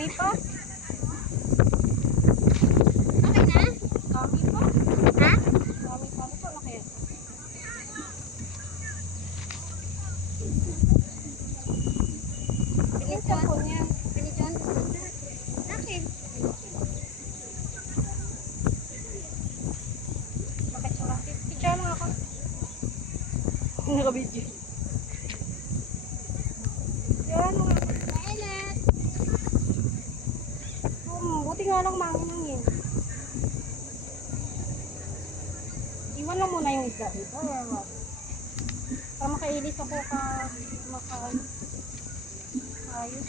Dami pa. Okay na? Dami pa. Ha? Dami pa. Ano pa na kaya? Yung cellphone niya. Pinidyon. Akin. Bakit siya lang? Picture lang ako. Naka-video. Yan mga. Violet. Buti nga lang mangin. Iwan lang muna yung isda dito or what? Para makailis ako ayos.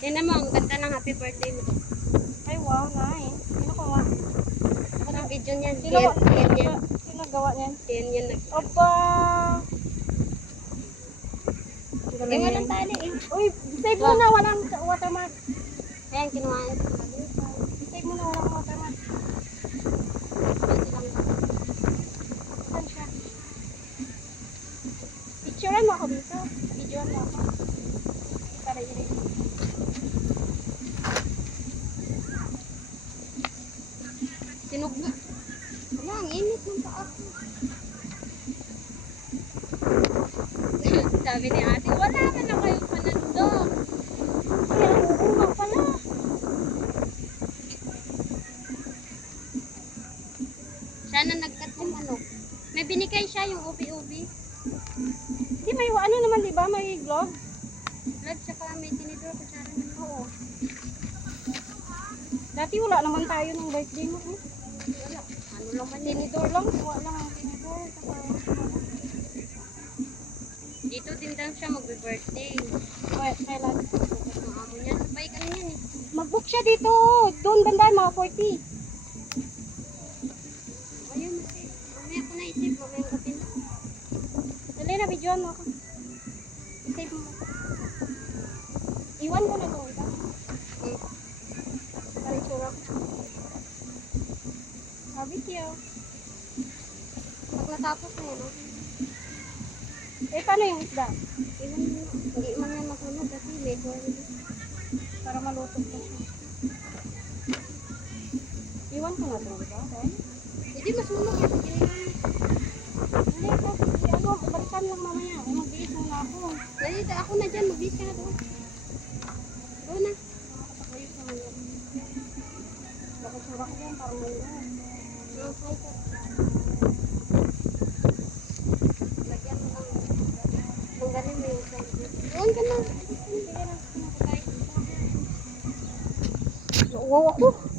Yan naman, ang ganda ng happy birthday mo. Ay wow, nice. Sino ko nga? Ako ng video niyan. Sino gawa niyan? Yan yan. Opa! Eh, walang tali eh. Uy, save mo na, walang watermark. Ayan, kinuha. Save mo na, walang watermark. Saan siya? Picturean mo ako dito. Videoan mo ako. Para yun. Sinug na. Wala, ang init ng paa. Sabi ni ate, wala ka na kayong panandok. Ay, ang uunga pala. Siya na nagkat ng manok. May binigay siya yung ubi-ubi. Di may ano naman, di ba? May glove. Blood, saka may tinidor ko siya rin. Oo. Dati wala naman tayo ng birthday mo. Eh. Wala. Ano lang man yun. Tinidor lang. Kuha lang ang tinidor. Dito din lang siya mag-birthday. Kailan? Ang amo niya, sabay ka niyan eh. Mag-book siya dito. Doon banda, mga 40. Ayun, masay. Mamaya ko na isip, mamaya gabi na. Dali na, videoan mo ako. I-save mo. Iwan ko na ito. Ito. Para itsura ko. Video. Pag natapos na yun, okay. Eh, paano yung isda? Iwan mo. Hindi man yan makunog kasi medyo Para maluto ko siya. Iwan ko na ito, di ba? Okay? hindi mas munog yan. Hindi, kasi ano, balikan lang mamaya. Mag-iis muna ako. Dali, ako na dyan. Mag-bis ka na doon. Doon na. Ayos naman yun. Bakit sura ko yan? Parang may yun. Yung flight ka. Lagyan mo lang. Tanggalin mo yung flight. Doon ka na. Wow ako.